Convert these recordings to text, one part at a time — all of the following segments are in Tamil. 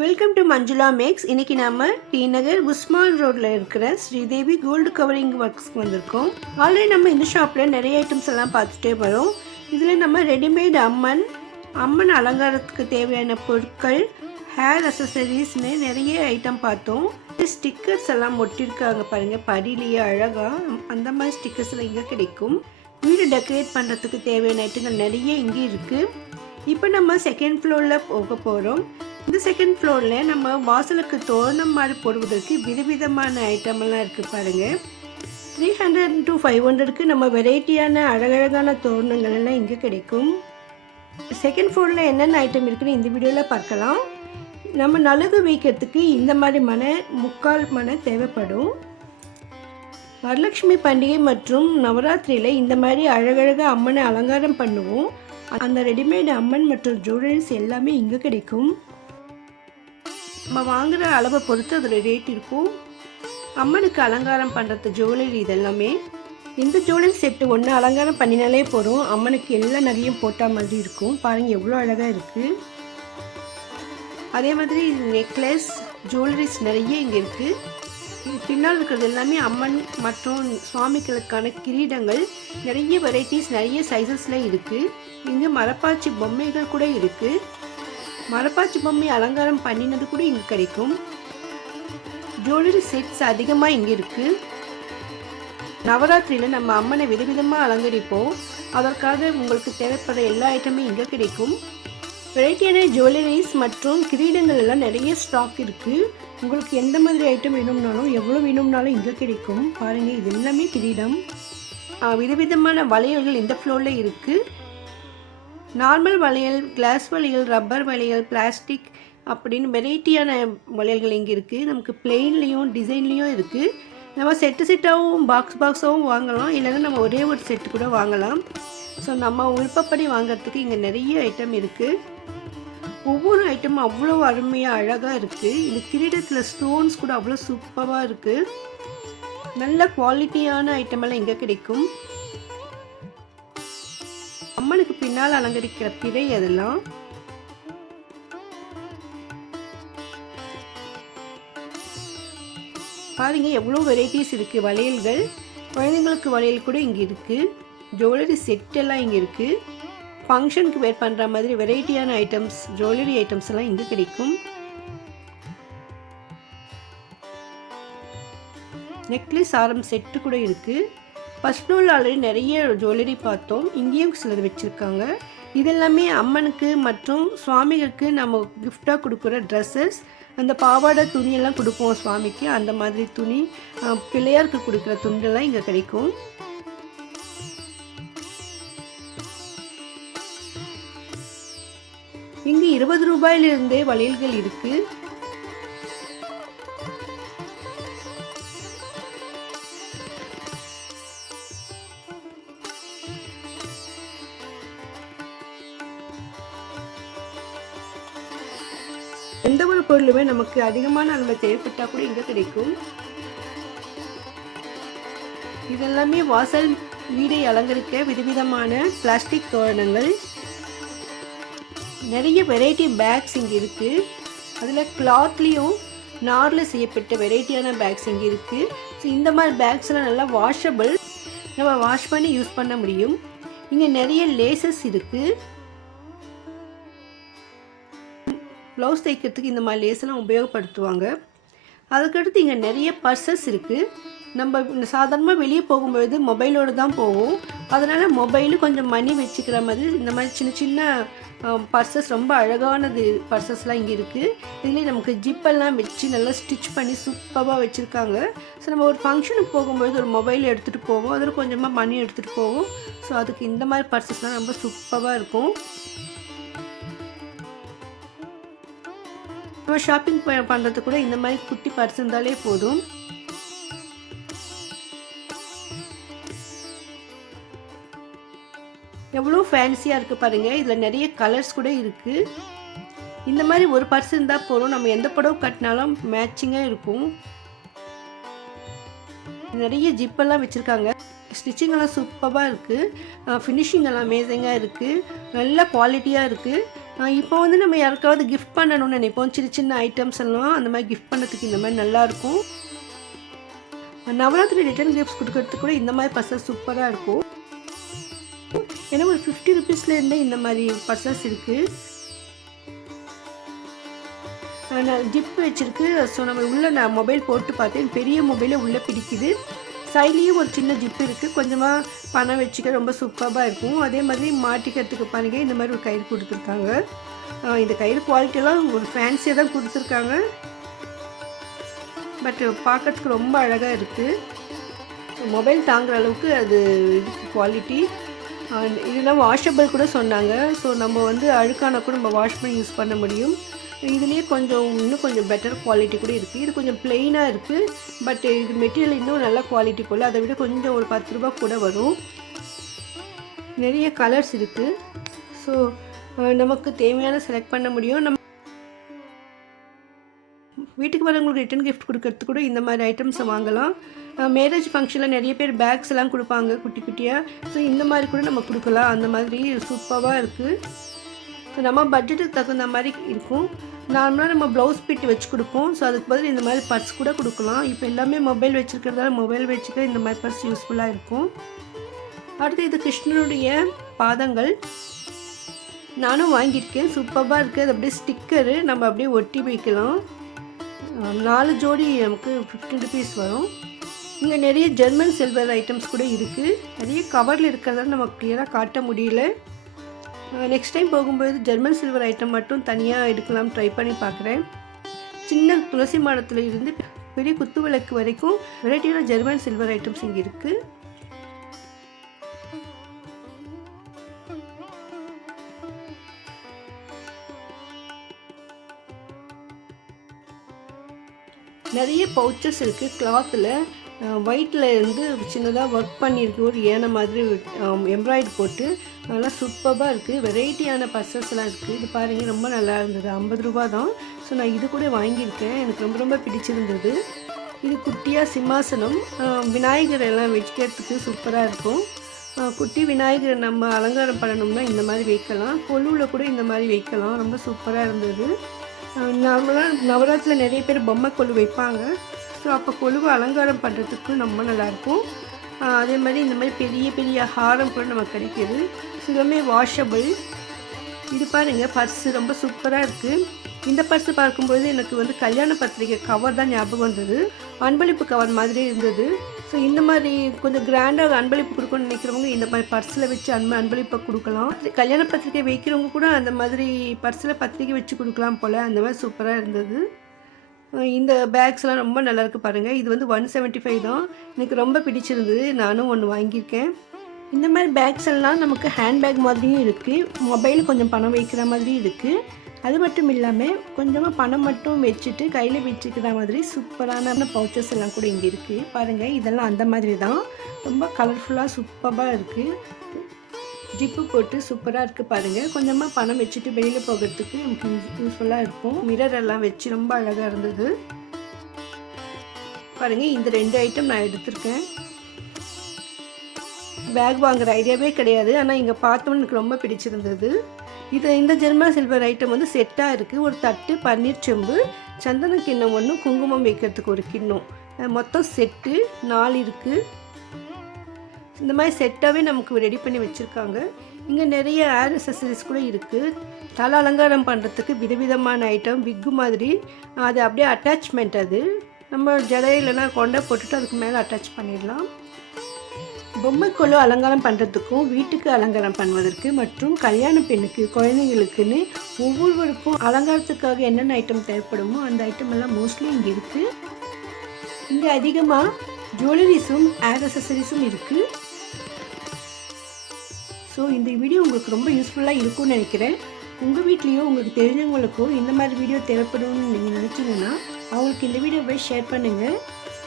Welcome to Manjula maths. இன்றைக்கி நம்ம டி நகர் உஸ்மான் ரோட்டில் இருக்கிற ஸ்ரீதேவி கோல்டு கவரிங் ஒர்க்ஸ்க்கு வந்திருக்கோம். ஆல்ரெடி நம்ம இந்த ஷாப்பில் நிறைய ஐட்டம்ஸ் எல்லாம் பார்த்துட்டே வரோம். இதில் நம்ம ரெடிமேட் அம்மன் அலங்காரத்துக்கு தேவையான பொருட்கள், ஹேர் அசசரிஸ்னு நிறைய ஐட்டம் பார்த்தோம். ஸ்டிக்கர்ஸ் எல்லாம் ஒட்டியிருக்காங்க பாருங்கள், படிலேயே அழகாக அந்த மாதிரி ஸ்டிக்கர்ஸ் எல்லாம் இங்கே கிடைக்கும். வீடு டெக்கரேட் பண்ணுறதுக்கு தேவையான ஐட்டங்கள் நிறைய இங்கே இருக்குது. இப்போ நம்ம செகண்ட் ஃப்ளோரில் போக போகிறோம். இந்த செகண்ட் ஃப்ளோரில் நம்ம வாசலுக்கு தோரணம் மாதிரி போடுவதற்கு விதவிதமான ஐட்டமெல்லாம் இருக்குது பாருங்கள். 300 to 500க்கு நம்ம வெரைட்டியான அழகழகான தோரணங்கள் எல்லாம் இங்கே கிடைக்கும். செகண்ட் ஃப்ளோரில் என்னென்ன ஐட்டம் இருக்குன்னு இந்த வீடியோவில் பார்க்கலாம். நம்ம நலுங்கு வைக்கிறதுக்கு இந்த மாதிரி முக்கால் மனை தேவைப்படும். வரலட்சுமி பண்டிகை மற்றும் நவராத்திரியில் இந்த மாதிரி அழகழகாக அம்மனை அலங்காரம் பண்ணுவோம். அந்த ரெடிமேட் அம்மன் மற்றும் ஜுவல்லரிஸ் எல்லாமே இங்கே கிடைக்கும். நம்ம வாங்குகிற அளவை பொறுத்து அதில் ரேட் இருக்கும். அம்மனுக்கு அலங்காரம் பண்ணுறது ஜுவல்லரி இதெல்லாமே. இந்த ஜுவல்லரி செட்டு ஒன்று அலங்காரம் பண்ணினாலே போதும், அம்மனுக்கு எல்லா நகையும் போட்டால் மாதிரி இருக்கும். பாருங்கள் எவ்வளோ அழகாக இருக்குது. அதே மாதிரி நெக்லஸ், ஜுவல்லரிஸ் நிறைய இங்கே இருக்குது. பின்னால் இருக்கிறது எல்லாமே அம்மன் மற்றும் சுவாமிகளுக்கான கிரீடங்கள். நிறைய வெரைட்டிஸ், நிறைய சைஸஸில் இருக்குது. இங்கே மரப்பாச்சி பொம்மைகள் கூட இருக்குது. மரப்பாச்சி பொம்மை அலங்காரம் பண்ணினது கூட இங்கே கிடைக்கும். ஜுவல்லரி செட்ஸ் அதிகமாக இங்கே இருக்குது. நவராத்திரியில் நம்ம அம்மனை விதவிதமாக அலங்கரிப்போம். அதற்காக உங்களுக்கு தேவைப்படுற எல்லா ஐட்டமும் இங்கே கிடைக்கும். வெரைட்டியான ஜுவல்லரிஸ் மற்றும் கிரீடங்கள் எல்லாம் நிறைய ஸ்டாக் இருக்குது. உங்களுக்கு எந்த மாதிரி ஐட்டம் வேணும்னாலும் எவ்வளோ வேணும்னாலும் இங்கே கிடைக்கும். பாருங்கள், இது எல்லாமே கிரீடம். விதவிதமான வளையல்கள் இந்த ஃப்ளோரில் இருக்குது. நார்மல் வளையல், கிளாஸ் வளையல், ரப்பர் வளையல், பிளாஸ்டிக் அப்படின்னு வெரைட்டியான வளையல்கள் இங்கே இருக்குது. நமக்கு பிளெயின்லேயும் டிசைன்லேயும் இருக்குது. நம்ம செட்டாகவும் பாக்ஸாகவும் வாங்கலாம், இல்லைன்னா நம்ம ஒரே ஒரு செட்டு கூட வாங்கலாம். ஸோ நம்ம விருப்பப்படி வாங்கிறதுக்கு இங்கே நிறைய ஐட்டம் இருக்குது. ஒவ்வொரு ஐட்டமும் அவ்வளோ அருமையாக அழகாக இருக்குது. இந்த கிரீடத்தில் ஸ்டோன்ஸ் கூட அவ்வளோ சூப்பராக இருக்குது. நல்ல குவாலிட்டியான ஐட்டமெல்லாம் இங்கே கிடைக்கும். அம்மனுக்கு பின்னால் அலங்கரிக்கிற பிறை அதெல்லாம். பாருங்க எவ்வளோ வெரைட்டிஸ் இருக்குது. வளையல்கள், குழந்தைங்களுக்கு வளையல் கூட இங்கே இருக்குது. ஜுவல்லரி செட் எல்லாம் இங்கே இருக்குது. ஃபங்க்ஷனுக்கு வேர் பண்ணுற மாதிரி வெரைட்டியான ஐட்டம்ஸ், ஜுவல்லரி ஐட்டம்ஸ் எல்லாம் இங்கே கிடைக்கும். நெக்லஸ் ஆரம் செட்டு கூட இருக்குது. ஃபர்ஸ்ட் ஃப்ளோரில் ஆல்ரெடி நிறைய ஜுவல்லரி பார்த்தோம். இங்கேயும் சிலது வச்சுருக்காங்க. இதெல்லாமே அம்மனுக்கு மற்றும் சுவாமிகளுக்கு நம்ம கிஃப்டாக கொடுக்குற ட்ரெஸ்ஸஸ். அந்த பாவாடை துணியெல்லாம் கொடுப்போம் சுவாமிக்கு, அந்த மாதிரி துணி, பிள்ளையாருக்கு கொடுக்குற துணியெல்லாம் இங்கே கிடைக்கும். இங்கே 20 ரூபாயிலிருந்தே வளையல்கள் இருக்குது. எந்த ஒரு பொருளுமே நமக்கு அதிகமான அளவு தேவைப்பட்டால் கூட இங்கே கிடைக்கும். இதெல்லாமே வாசல் வீடை அலங்கரிக்க விதவிதமான பிளாஸ்டிக் தோரணங்கள். நிறைய வெரைட்டி பேக்ஸ் இங்கே இருக்குது. அதில் கிளாத்லேயும் நாரில் செய்யப்பட்ட வெரைட்டியான பேக்ஸ் இங்கே இருக்குது. ஸோ இந்த மாதிரி பேக்ஸ்லாம் நல்லா வாஷபிள், நம்ம வாஷ் பண்ணி யூஸ் பண்ண முடியும். இங்கே நிறைய லேசஸ் இருக்குது. ப்ளவுஸ் தைக்கிறதுக்கு இந்த மாதிரி லேஸ்லாம் உபயோகப்படுத்துவாங்க. அதுக்கடுத்து இங்கே நிறைய பர்சஸ் இருக்குது. நம்ம சாதாரணமாக வெளியே போகும்பொழுது மொபைலோடு தான் போவோம். அதனால் மொபைலு கொஞ்சம் மணி வச்சுக்கிற மாதிரி இந்த மாதிரி சின்ன சின்ன பர்சஸ், ரொம்ப அழகானது பர்சஸ்லாம் இங்கே இருக்குது. இதுலேயே நமக்கு ஜிப்பெல்லாம் வச்சு நல்லா ஸ்டிச் பண்ணி சூப்பராக வச்சுருக்காங்க. ஸோ நம்ம ஒரு ஃபங்க்ஷனுக்கு போகும்பொழுது ஒரு மொபைல் எடுத்துகிட்டு போவோம், அதில் கொஞ்சமாக மணி எடுத்துகிட்டு போவோம். ஸோ அதுக்கு இந்த மாதிரி பர்சஸ்லாம் ரொம்ப சூப்பராக இருக்கும். நம்ம ஷாப்பிங் பண்ணுறது கூட இந்த மாதிரி குட்டி பர்ஸ் இருந்தாலே போதும். எவ்வளோ ஃபேன்சியாக இருக்குது பாருங்கள். இதில் நிறைய கலர்ஸ் கூட இருக்குது. இந்த மாதிரி ஒரு பர்ஸ் இருந்தால் போதும், நம்ம எந்த புடவை கட்டினாலும் மேட்சிங்காக இருக்கும். நிறைய ஜிப்பெல்லாம் வச்சுருக்காங்க. ஸ்டிச்சிங் எல்லாம் சூப்பராக இருக்குது. ஃபினிஷிங் எல்லாம் அமேசிங்காக இருக்குது. நல்ல குவாலிட்டியாக இருக்குது. இப்போ வந்து நம்ம யாருக்காவது கிஃப்ட் பண்ணணும்னு நினைப்போம், சின்ன சின்ன ஐட்டம்ஸ் எல்லாம் அந்த மாதிரி கிஃப்ட் பண்ணுறதுக்கு இந்த மாதிரி நல்லாயிருக்கும். நவராத்திரி ரிட்டர்ன் கிஃப்ட்ஸ் கொடுக்கறதுக்கு கூட இந்த மாதிரி பர்சஸ் சூப்பராக இருக்கும். ஏன்னா ஒரு 50 ருபீஸ்லேருந்தே இந்த மாதிரி பர்சஸ் இருக்குது. ஜிப் வச்சுருக்கு. ஸோ நம்ம உள்ளே நான் மொபைல் போட்டு பார்த்தேன், பெரிய மொபைலே உள்ளே பிடிக்குது. சைட்லேயும் ஒரு சின்ன ஜிப்பு இருக்குது, கொஞ்சமாக பணம் வச்சுக்க ரொம்ப சூப்பராக இருக்கும். அதே மாதிரி மாட்டிக்கிறதுக்கு பாருங்க இந்த மாதிரி ஒரு கயிறு கொடுத்துருக்காங்க. இந்த கயிறு குவாலிட்டியெல்லாம் ஒரு ஃபேன்சியாக தான் கொடுத்துருக்காங்க, பட் பார்க்கறதுக்கு ரொம்ப அழகாக இருக்குது. மொபைல் தாங்குகிற அளவுக்கு அது குவாலிட்டி. இதெல்லாம் வாஷபிள் கூட சொன்னாங்க. ஸோ நம்ம வந்து அழுக்கான கூட நம்ம வாஷ் பண்ணி யூஸ் பண்ண முடியும். இதுலேயே இன்னும் கொஞ்சம் பெட்டர் குவாலிட்டி கூட இருக்குது. இது கொஞ்சம் ப்ளெயினாக இருக்குது, பட் இது மெட்டீரியல் இன்னும் நல்ல குவாலிட்டி போல். அதை விட கொஞ்சம் ஒரு 10 ரூபா கூட வரும். நிறைய கலர்ஸ் இருக்குது. ஸோ நமக்கு தேவையான செலக்ட் பண்ண முடியும். நம்ம வீட்டுக்கு வரவங்களுக்கு ரிட்டன் கிஃப்ட் கொடுக்கறதுக்கு கூட இந்த மாதிரி ஐட்டம்ஸை வாங்கலாம். மேரேஜ் ஃபங்க்ஷனில் நிறைய பேர் பேக்ஸ் எல்லாம் கொடுப்பாங்க குட்டி குட்டியாக. ஸோ இந்த மாதிரி கூட நம்ம கொடுக்கலாம். அந்த மாதிரி சூப்பராக இருக்குது. ஸோ நம்ம பட்ஜெட்டுக்கு தகுந்த மாதிரி இருக்கும். நார்மலாக நம்ம ப்ளவுஸ் பிட் வச்சு கொடுப்போம். ஸோ அதுக்கு பதில் இந்த மாதிரி பர்ஸ் கூட கொடுக்கலாம். இப்போ எல்லாமே மொபைல் வச்சுருக்கிறதால மொபைல் வச்சுக்க இந்த மாதிரி பர்ஸ் யூஸ்ஃபுல்லாக இருக்கும். அடுத்து இது கிருஷ்ணனுடைய பாதங்கள் நானும் வாங்கியிருக்கேன். சூப்பராக இருக்குது. அது அப்படியே ஸ்டிக்கரு நம்ம அப்படியே ஒட்டி வைக்கலாம். 4 ஜோடி நமக்கு 15 ருபீஸ் வரும். இங்கே நிறைய ஜெர்மன் சில்வர் ஐட்டம்ஸ் கூட இருக்குது. நிறைய கவரில் இருக்கிறதால நமக்கு கிளியராக காட்ட முடியல. நெக்ஸ்ட் டைம் போகும்போது ஜெர்மன் சில்வர் ஐட்டம் மட்டும் தனியாக எடுக்கலாம் ட்ரை பண்ணி பார்க்குறேன். சின்ன துளசி மாடத்தில் இருந்து பெரிய குத்து விளக்கு வரைக்கும் வெரைட்டியான ஜெர்மன் சில்வர் ஐட்டம்ஸ் இங்கே இருக்குது. நிறைய பவுச்சஸ் இருக்குது. கிளாத்தில் ஒயிட்டில் இருந்து சின்னதாக ஒர்க் பண்ணியிருக்கு, ஒரு ஏனை மாதிரி எம்ப்ராய்டு போட்டு நல்லா சூப்பராக இருக்குது. வெரைட்டியான பர்சஸ்லாம் இருக்குது. இது பாருங்கள், ரொம்ப நல்லா இருந்தது. 50 ரூபா தான். ஸோ நான் இது கூட வாங்கியிருக்கேன். எனக்கு ரொம்ப ரொம்ப பிடிச்சிருந்தது. இது குட்டியாக சிம்மாசனம், விநாயகர் எல்லாம் வச்சுக்கிறதுக்கு சூப்பராக இருக்கும். குட்டி விநாயகர் நம்ம அலங்காரம் பண்ணணும்னா இந்த மாதிரி வைக்கலாம். கொலுவில் கூட இந்த மாதிரி வைக்கலாம். ரொம்ப சூப்பராக இருந்தது. நார்மலாக நவராத்திரியில் நிறைய பேர் பொம்மை கொலு வைப்பாங்க. ஸோ அப்போ கொலுவை அலங்காரம் பண்ணுறதுக்கு ரொம்ப நல்லாயிருக்கும். அதே மாதிரி இந்த மாதிரி பெரிய பெரிய ஹாரம் கூட நமக்கு கிடைக்கிது. எல்லாமே வாஷபிள். இது பாருங்கள், பர்ஸு ரொம்ப சூப்பராக இருக்குது. இந்த பர்ஸு பார்க்கும்போது எனக்கு வந்து கல்யாண பத்திரிக்கை கவர் தான் ஞாபகம் வந்தது. அன்பளிப்பு கவர் மாதிரி இருந்தது. ஸோ இந்த மாதிரி கொஞ்சம் கிராண்டாக அன்பளிப்பு கொடுக்கணும்னு நினைக்கிறவங்க இந்த மாதிரி பர்ஸில் வச்சு அன்பளிப்பை கொடுக்கலாம். கல்யாண பத்திரிக்கை வைக்கிறவங்க கூட அந்த மாதிரி பர்ஸில் பத்திரிக்கை வச்சு கொடுக்கலாம் போல். அந்த மாதிரி சூப்பராக இருந்தது. இந்த பேக்ஸ்லாம் ரொம்ப நல்லாயிருக்கு பாருங்கள். இது வந்து 175 தான். எனக்கு ரொம்ப பிடிச்சிருந்தது. நானும் ஒன்று வாங்கியிருக்கேன். இந்த மாதிரி பேக்ஸ் எல்லாம் நமக்கு ஹேண்ட்பேக் மாதிரியும் இருக்குது. மொபைல் கொஞ்சம் பணம் வைக்கிற மாதிரி இருக்குது. அது மட்டும் இல்லாமல் கொஞ்சமாக பணம் மட்டும் வச்சுட்டு கையில் வச்சுக்கிற மாதிரி சூப்பரான பவுச்சஸ் எல்லாம் கூட இங்கே இருக்குது. பாருங்கள், இதெல்லாம் அந்த மாதிரி தான். ரொம்ப கலர்ஃபுல்லாக சூப்பராக இருக்குது. ஜிப்பு போட்டு சூப்பராக இருக்குது பாருங்கள். கொஞ்சமாக பணம் வச்சுட்டு வெளியில் போகிறதுக்கு நமக்கு யூஸ்ஃபுல்லாக இருக்கும். மிரர் எல்லாம் வச்சு ரொம்ப அழகாக இருந்தது பாருங்கள். இந்த 2 ஐட்டம் நான் எடுத்திருக்கேன். பேக் வாங்குகிற ஐடியாவே கிடையாது, ஆனால் இங்கே பார்த்தோன்னு எனக்கு ரொம்ப பிடிச்சிருந்தது. இந்த ஜெர்மன் சில்வர் ஐட்டம் வந்து செட்டாக இருக்குது. ஒரு தட்டு, பன்னீர் செம்பு, சந்தன கிண்ணம் ஒன்று, குங்குமம் வைக்கிறதுக்கு ஒரு கிண்ணம், மொத்தம் செட்டு 4 இருக்குது. இந்த மாதிரி செட்டாகவே நமக்கு ரெடி பண்ணி வச்சுருக்காங்க. இங்கே நிறைய ஏர் அசசரிஸ் கூட இருக்குது. தலை அலங்காரம் பண்ணுறதுக்கு விதவிதமான ஐட்டம், விக்கு மாதிரி. அது அப்படியே அட்டாச்மெண்ட், அது நம்ம ஜடையிலனா கொண்டை போட்டுட்டு அதுக்கு மேலே அட்டாச் பண்ணிடலாம். பொம்மைக்கொலு அலங்காரம் பண்ணுறதுக்கும் வீட்டுக்கு அலங்காரம் பண்ணுவதற்கு மற்றும் கல்யாண பெண்ணுக்கு குழந்தைங்களுக்குன்னு ஒவ்வொருவருக்கும் அலங்காரத்துக்காக என்னென்ன ஐட்டம் தேவைப்படுமோ அந்த ஐட்டம் எல்லாம் மோஸ்ட்லி இங்கே இருக்குது. இங்கே அதிகமாக ஜுவல்லரிஸும் ஏர் அசசரிஸும் இருக்குது. ஸோ இந்த வீடியோ உங்களுக்கு ரொம்ப யூஸ்ஃபுல்லாக இருக்கும்னு நினைக்கிறேன். உங்கள் வீட்லேயோ உங்களுக்கு தெரிஞ்சவங்களுக்கோ இந்த மாதிரி வீடியோ தேவைப்படும்னு நீங்கள் நினச்சிங்கன்னா அவங்களுக்கு இந்த வீடியோவை ஷேர் பண்ணுங்கள்.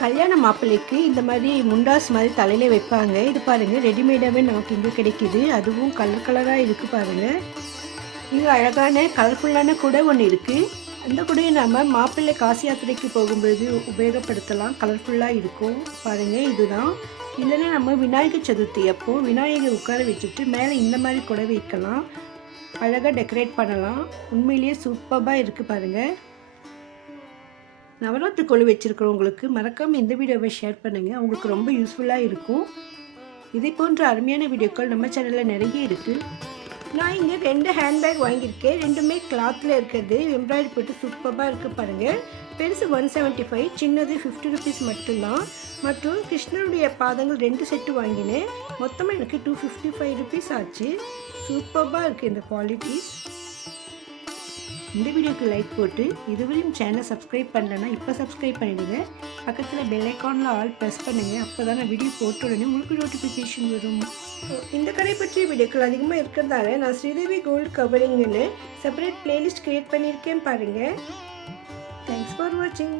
கல்யாண மாப்பிள்ளைக்கு இந்த மாதிரி முண்டாஸ் மாதிரி தலையிலே வைப்பாங்க. இது பாருங்கள், ரெடிமேடாகவே நமக்கு இங்கே கிடைக்கிது. அதுவும் கலர் கலராக இருக்குது பாருங்கள். இங்கே அழகான கலர்ஃபுல்லான குடை ஒன்று இருக்குது. அந்த குடையை நம்ம மாப்பிள்ளை காசி யாத்திரைக்கு போகும்போது உபயோகப்படுத்தலாம். கலர்ஃபுல்லாக இருக்கும் பாருங்கள். இதுதான். இல்லைன்னா நம்ம விநாயகர் சதுர்த்தி அப்போது விநாயகர் உட்கார வச்சுட்டு மேலே இந்த மாதிரி குடை வைக்கலாம். அழகாக டெக்கரேட் பண்ணலாம். உண்மையிலேயே சூப்பராக இருக்குது பாருங்கள். நவராத்திரி கொலு வச்சுருக்கிறவங்களுக்கு மறக்காமல் இந்த வீடியோவை ஷேர் பண்ணுங்கள். அவங்களுக்கு ரொம்ப யூஸ்ஃபுல்லாக இருக்கும். இதை போன்ற அருமையான வீடியோக்கள் நம்ம சேனலில் நிறைய இருக்குது. நான் இங்கே 2 ஹேண்ட்பேக் வாங்கியிருக்கேன். ரெண்டுமே கிளாத்தில் இருக்கிறது. எம்ப்ராய்டரி போட்டு சூப்பராக இருக்குது பாருங்கள். பெருசு 175, சின்னது 50 ருபீஸ் மட்டும்தான். மற்றும் கிருஷ்ணனுடைய பாதங்கள் 2 செட்டு வாங்கினேன். மொத்தமாக எனக்கு 255 ருபீஸ் ஆச்சு. சூப்பராக இருக்குது இந்த குவாலிட்டிஸ். இந்த வீடியோக்கு லைக் போட்டு இதுவரையும் சேனலை சப்ஸ்கிரைப் பண்ணலன்னா இப்போ சப்ஸ்கிரைப் பண்ணிவிடுங்க. பக்கத்தில் பெல் ஐக்கானில் ஆல் ப்ரெஸ் பண்ணுங்கள். அப்போ தான் நான் வீடியோ போட்ட உடனே உங்களுக்கு நோட்டிஃபிகேஷன் வரும். இந்த கடை பற்றிய வீடியோக்கள் அதிகமாக இருக்கிறதால நான் ஸ்ரீதேவி கோல்டு கவரிங்னு செப்பரேட் பிளேலிஸ்ட் க்ரியேட் பண்ணியிருக்கேன் பாருங்கள். தேங்க்ஸ் ஃபார் வாட்சிங்.